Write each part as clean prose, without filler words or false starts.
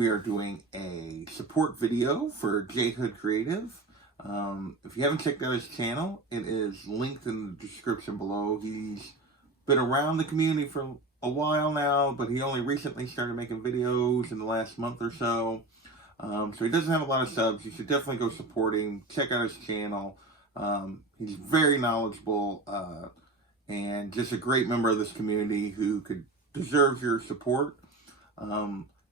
we are doing a support video for J Hood Creative. If you haven't checked out his channel, it is linked in the description below. He's been around the community for a while now, but he only recently started making videos in the last month or so. So he doesn't have a lot of subs. You should definitely go support him. Check out his channel. He's very knowledgeable and just a great member of this community who could deserve your support.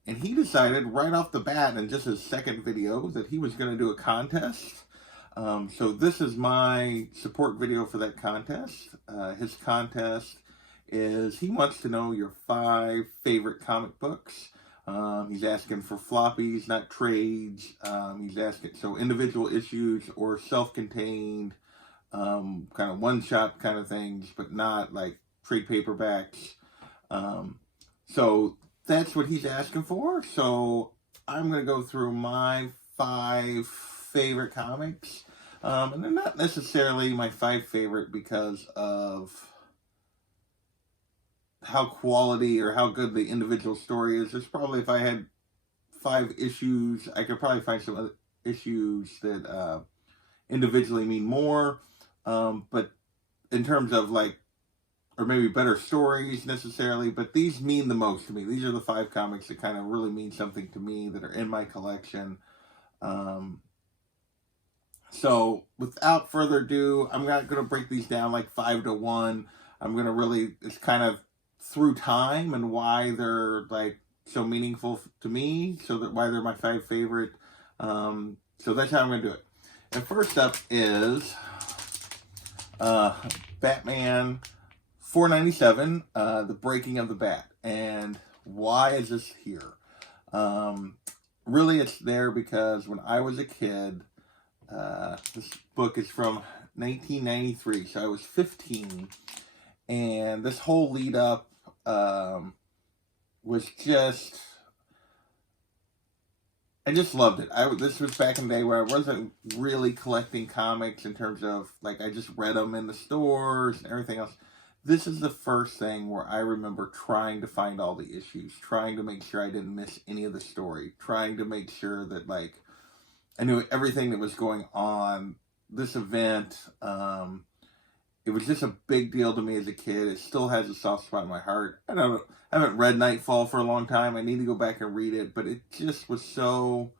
And he decided right off the bat in just his second video that he was going to do a contest. So this is my support video for that contest. His contest is he wants to know your 5 favorite comic books. He's asking for floppies, not trades. He's asking, so individual issues or self-contained, kind of one-shot kind of things, but not like trade paperbacks. So that's what he's asking for. So I'm going to go through my 5 favorite comics. And they're not necessarily my 5 favorite because of how quality or how good the individual story is. There's probably, if I had 5 issues, I could probably find some other issues that individually mean more. But in terms of like, or maybe better stories necessarily, but these mean the most to me. These are the 5 comics that kind of really mean something to me that are in my collection. So without further ado, I'm not going to break these down like 5 to 1. I'm going to really, it's kind of through time and why they're like so meaningful to me, so that why they're my 5 favorite. So that's how I'm going to do it. And first up is Batman 497, The Breaking of the Bat. And why is this here? Really, it's there because when I was a kid, this book is from 1993, so I was 15, and this whole lead up was just, I just loved it. This was back in the day where I wasn't really collecting comics in terms of, like, I just read them in the stores and everything else. This is the first thing where I remember trying to find all the issues, trying to make sure I didn't miss any of the story, trying to make sure that, like, I knew everything that was going on. This event, it was just a big deal to me as a kid. It still has a soft spot in my heart. I haven't read Nightfall for a long time. I need to go back and read it, but it just was so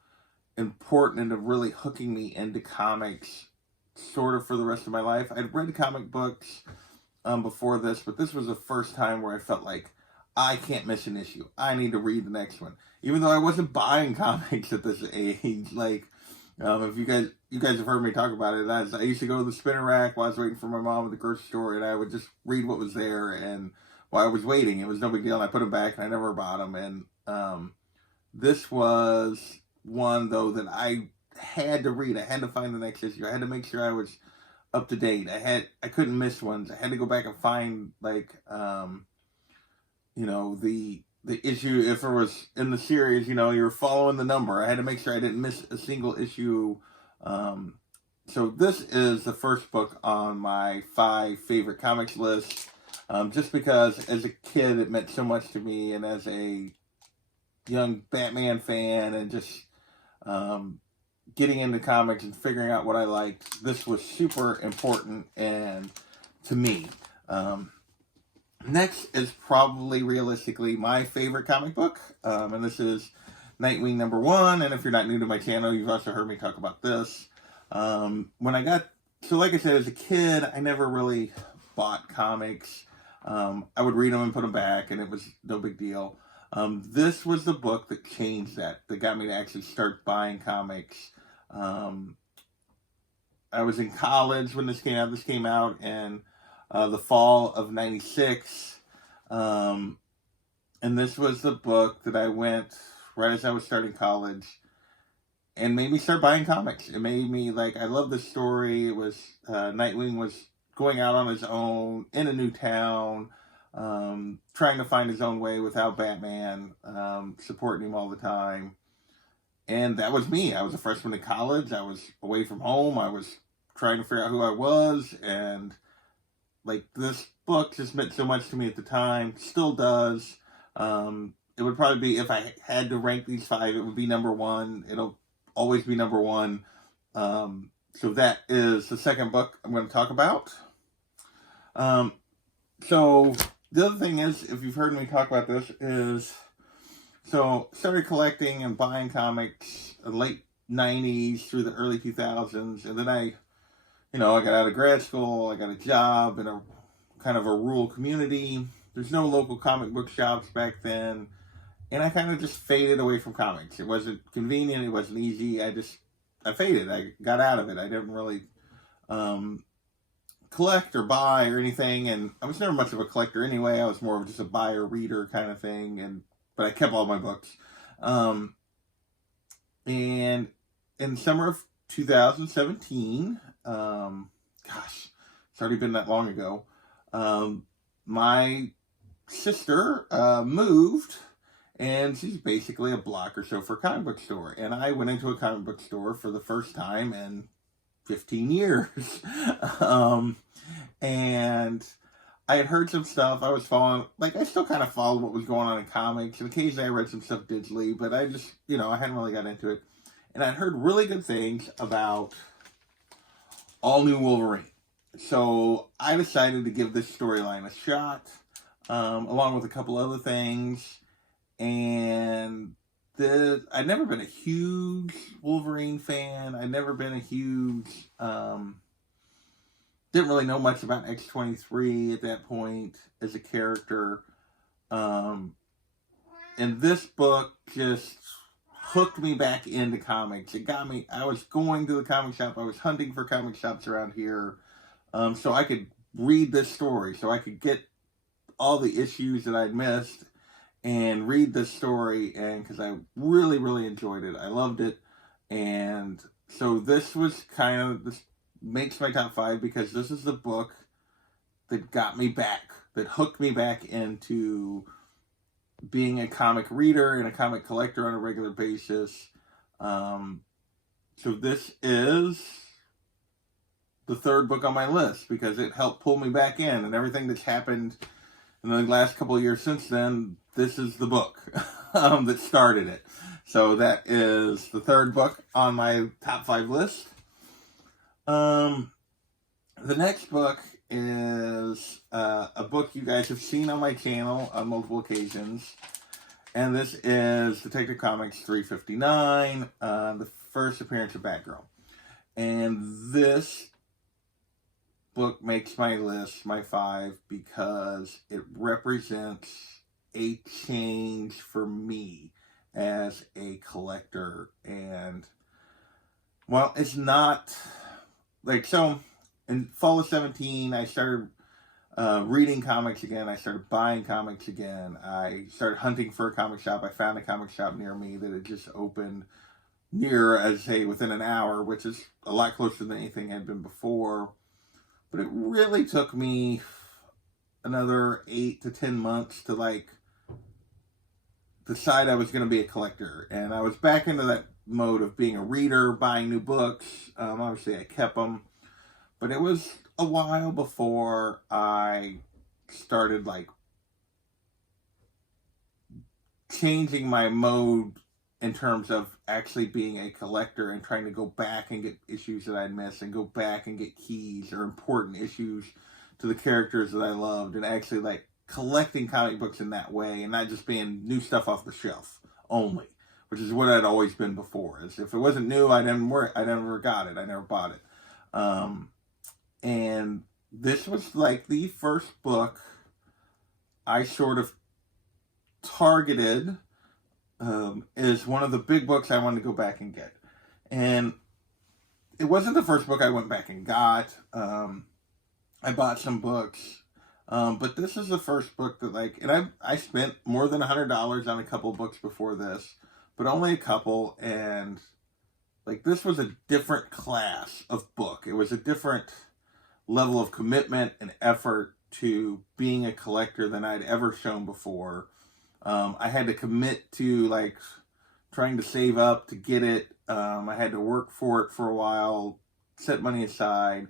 important into really hooking me into comics sort of for the rest of my life. I'd read comic books before this, but this was the first time where I felt like I can't miss an issue. I need to read the next one. Even though I wasn't buying comics at this age, like, if you guys have heard me talk about it, I used to go to the spinner rack while I was waiting for my mom at the grocery store, and I would just read what was there, and while I was waiting, it was no big deal, and I put them back, and I never bought them, and this was one, though, that I had to read. I had to find the next issue. I had to make sure I was up to date. I couldn't miss ones. I had to go back and find, like, you know, the issue, if it was in the series, you know, you're following the number. I had to make sure I didn't miss a single issue. So this is the first book on my 5 favorite comics list, just because as a kid it meant so much to me, and as a young Batman fan, and just getting into comics and figuring out what I liked, this was super important and to me. Next is probably realistically my favorite comic book, and this is Nightwing #1, and if you're not new to my channel, you've also heard me talk about this. So like I said, as a kid, I never really bought comics. I would read them and put them back, and it was no big deal. This was the book that changed that got me to actually start buying comics. I was in college when this came out. This came out in the fall of '96, and this was the book that I went right as I was starting college, and made me start buying comics. It made me, like, I love the story. It was Nightwing was going out on his own in a new town, trying to find his own way without Batman supporting him all the time. And that was me. I was a freshman in college. I was away from home. I was trying to figure out who I was, and like, this book just meant so much to me at the time, still does. it would probably be, if I had to rank these 5, it would be number 1. It'll always be number 1. So that is the second book I'm going to talk about. So the other thing is, if you've heard me talk about this, is so started collecting and buying comics in the late 90s through the early 2000s, and then I got out of grad school, I got a job in a kind of a rural community. There's no local comic book shops back then, and I kind of just faded away from comics. It wasn't convenient, it wasn't easy, I faded, I got out of it. I didn't really collect or buy or anything, and I was never much of a collector anyway. I was more of just a buyer reader kind of thing, but I kept all my books. And in summer of 2017, gosh, it's already been that long ago, my sister moved, and she's basically a block or so for a comic book store, and I went into a comic book store for the first time in 15 years. And I had heard some stuff. I was following, I still kind of followed what was going on in comics, and occasionally I read some stuff digitally, but I just, I hadn't really got into it. And I'd heard really good things about All New Wolverine. So I decided to give this storyline a shot, along with a couple other things. And I'd never been a huge Wolverine fan. I'd never been a huge, didn't really know much about X-23 at that point as a character. And this book just hooked me back into comics. It got me, I was going to the comic shop, I was hunting for comic shops around here, so I could read this story, so I could get all the issues that I'd missed and read this story, and because I really, really enjoyed it. I loved it. And so this was this makes my top 5, because this is the book that got me back, that hooked me back into being a comic reader and a comic collector on a regular basis. So this is the third book on my list, because it helped pull me back in, and everything that's happened in the last couple of years since then, this is the book that started it. So that is the third book on my top 5 list. The next book is a book you guys have seen on my channel on multiple occasions, and this is Detective Comics 359, the first appearance of Batgirl. And this book makes my list, my 5, because it represents a change for me as a collector. And well, it's not so in fall of 17, I started reading comics again. I started buying comics again. I started hunting for a comic shop. I found a comic shop near me that had just opened within an hour, which is a lot closer than anything had been before. But it really took me another 8 to 10 months to decide I was going to be a collector. And I was back into that mode of being a reader, buying new books. Obviously I kept them, but it was a while before I started changing my mode in terms of actually being a collector and trying to go back and get issues that I'd missed, and go back and get keys or important issues to the characters that I loved, and actually collecting comic books in that way, and not just being new stuff off the shelf only, which is what I'd always been before. If it wasn't new, I never got it. I never bought it. And this was the first book I sort of targeted is one of the big books I wanted to go back and get. And it wasn't the first book I went back and got. I bought some books, but this is the first book that and I spent more than $100 on a couple books before this, but only a couple. And this was a different class of book. It was a different level of commitment and effort to being a collector than I'd ever shown before. I had to commit to trying to save up to get it. I had to work for it for a while, set money aside.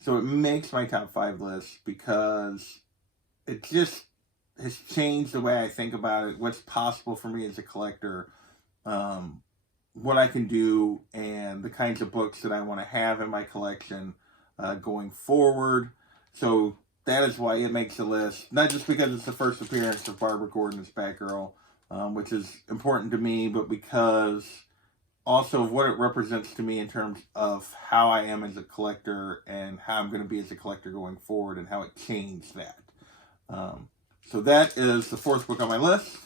So it makes my top 5 list because it has changed the way I think about it, what's possible for me as a collector, what I can do, and the kinds of books that I want to have in my collection going forward. So that is why it makes the list. Not just because it's the first appearance of Barbara Gordon as Batgirl, which is important to me, but because also of what it represents to me in terms of how I am as a collector and how I'm going to be as a collector going forward and how it changed that. So that is the fourth book on my list.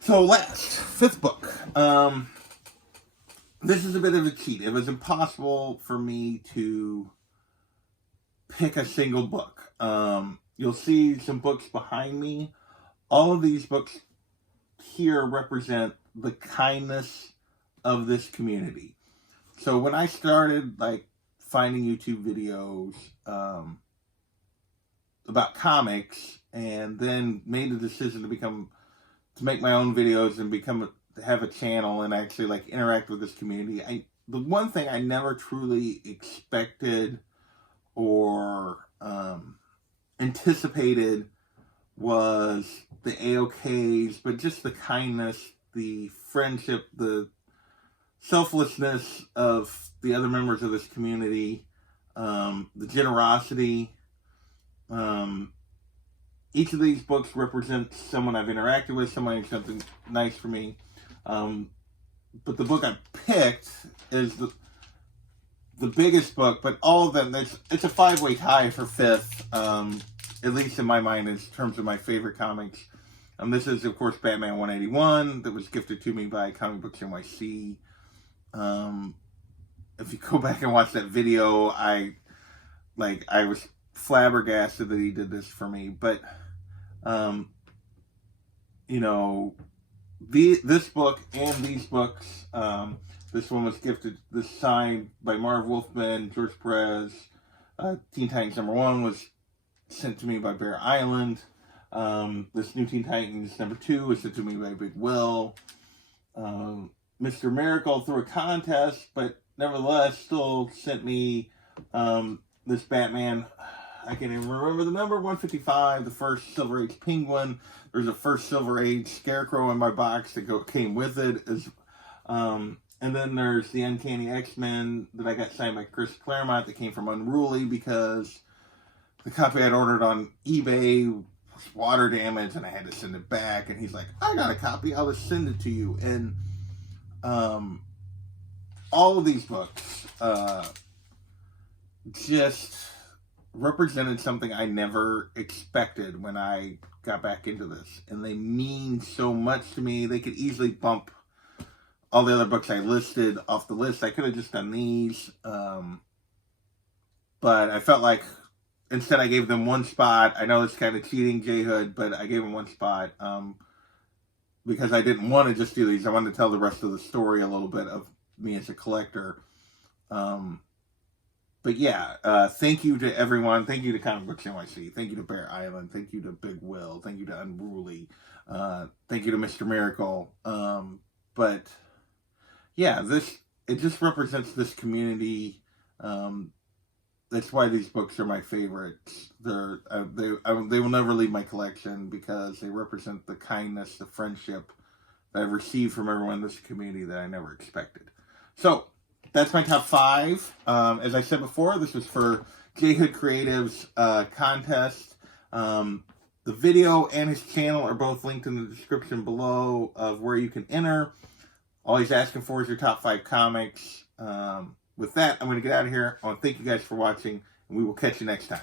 So last, fifth book. This is a bit of a cheat. It was impossible for me to pick a single book. You'll see some books behind me. All of these books here represent the kindness of this community. So when I started finding YouTube videos about comics, and then made the decision to make my own videos and have a channel and actually interact with this community, the one thing I never truly expected or anticipated was the AOKs, but just the kindness, the friendship, the selflessness of the other members of this community, the generosity. Each of these books represents someone I've interacted with, someone who's something nice for me. But the book I picked is the biggest book, but all of them, it's a 5-way tie for fifth, at least in my mind, in terms of my favorite comics. This is, of course, Batman 181, that was gifted to me by Comic Books NYC. If you go back and watch that video, I was flabbergasted that he did this for me. But, this book and these books, this one was gifted, this signed by Marv Wolfman, George Perez. Teen Titans #1 was sent to me by Bear Island. This new Teen Titans #2 was sent to me by Big Will. Mr. Miracle through a contest, but nevertheless still sent me this Batman. I can't even remember the number, 155, the first Silver Age Penguin. There's a first Silver Age Scarecrow in my box that came with it. And then there's the Uncanny X-Men that I got signed by Chris Claremont that came from Unruly, because the copy I'd ordered on eBay was water damaged and I had to send it back. And he's like, I got a copy, I'll just send it to you. And all of these books just represented something I never expected when I got back into this. And they mean so much to me. They could easily bump all the other books I listed off the list. I could have just done these. But I felt like instead I gave them one spot. I know it's kind of cheating, J-Hood, but I gave them one spot because I didn't want to just do these. I wanted to tell the rest of the story a little bit of me as a collector. But yeah, thank you to everyone. Thank you to Comic Books NYC. Thank you to Bear Island. Thank you to Big Will. Thank you to Unruly. Thank you to Mr. Miracle. But yeah, it just represents this community. That's why these books are my favorites. They will never leave my collection because they represent the kindness, the friendship that I've received from everyone in this community that I never expected. So that's my top 5. As I said before, this was for J-Hood Creative's contest. The video and his channel are both linked in the description below of where you can enter. All he's asking for is your top 5 comics. With that, I'm going to get out of here. I want to thank you guys for watching, and we will catch you next time.